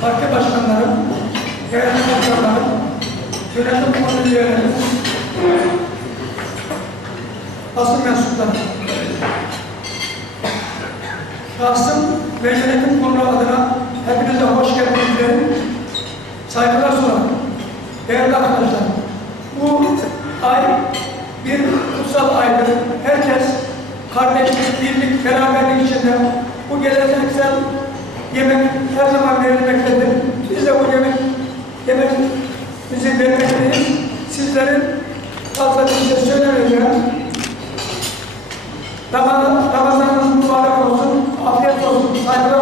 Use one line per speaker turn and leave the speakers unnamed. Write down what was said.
parti başkanları, değerli başkanları, yönetim kurulu üyeleri, basın mensupları, şahsım ve yönetim kurulu adına hepinize hoş geldiniz dilerim. Saygılar sunarım. Değerli arkadaşlar, bu ay bir kutsal aydır. Herkes kardeşlik, birlik, beraberlik içinde bu geleneksel yemek her zaman verilmektedir. Biz de bu yemek yemekimizi vermekteyiz. Sizlerin fazla bir şey söylemeyeceğim. Ramazan, Ramazanınız mübarek olsun, afiyet olsun, saygılar